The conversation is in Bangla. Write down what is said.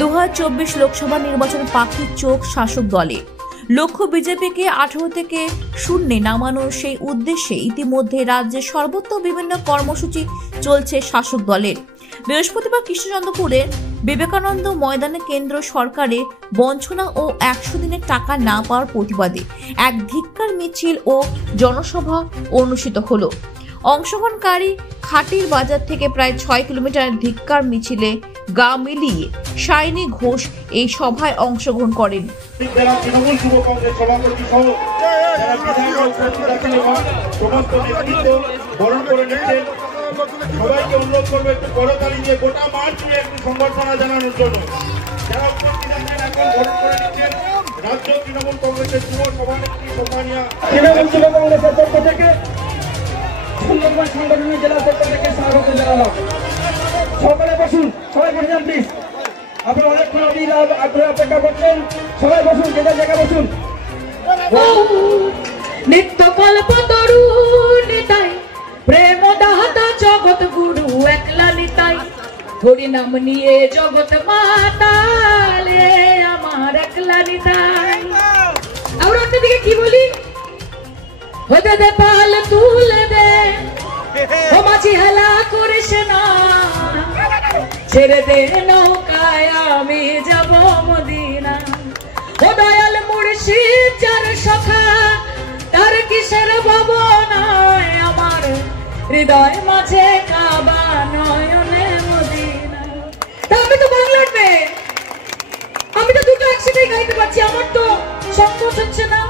2024 লোকসভা নির্বাচন পাখির চোখ শাসক দলে। লক্ষ্য বিজেপিকে 18 থেকে 0 নামানোর সেই উদ্দেশ্যে ইতিমধ্যে রাজ্যে সর্বত্র বিভিন্ন কর্মসূচি চলছে শাসক দলের। বৃহস্পতিবার কৃষ্ণচন্দ্রপুরের বিবেকানন্দ ময়দানে কেন্দ্র সরকারের বঞ্চনা ও 100 দিনের টাকা না পাওয়ার প্রতিবাদে এক ধিক্কার মিছিল ও জনসভা অনুষ্ঠিত হলো। অংশগ্রহণকারী খাটির বাজার থেকে প্রায় 6 কিলোমিটার ধিক্কার মিছিলে গা মিলিয়ে সায়নী ঘোষ এই সভায় অংশগ্রহণ করেন। সবাইকে অনুরোধ করবো একটু করতালি দিয়ে গোটা মাঠ নিয়ে একটু সংবর্ধনা জানানোর জন্য। যারা রাজ্য তৃণমূল কংগ্রেসের যুব সভানেত্রী সোমানিয়া, তৃণমূল যুব কংগ্রেসের পক্ষ থেকে সুন্দরবন সাংগঠনিক জেলার পক্ষ থেকে স্বাগত জানালাম। সকলে বসুন, সবাই বসে যান প্লিজ। আপনি অনেকক্ষণ আগ্রহ অপেক্ষা করছেন, সবাই বসুন, যে যার জায়গায় বসুন। নিত্য কল্প তরু নিতাই প্রেম দাতা জগৎ গুরু একলা নিতাই, হরি নাম নিয়ে জগৎ মাতালে আমার একলা নিতাই। আর একটা দিকে কি বলি, হতে দে পাল তুলে দে ও মাঝি হেলা করিস না, ছেড়ে দে নৌকায় আমি যাব মদিনা। ও দয়াল মুর্শিদ যার সখা তার কিসের ভাবনায়, আমার হৃদয় মাঝে কাবা নয়নে মদিনা। আমি তো বাংলার মেয়ে, আমি তো দুটো একসাথে গাইতে পারছি, আমার তো সংকোচ হচ্ছে না।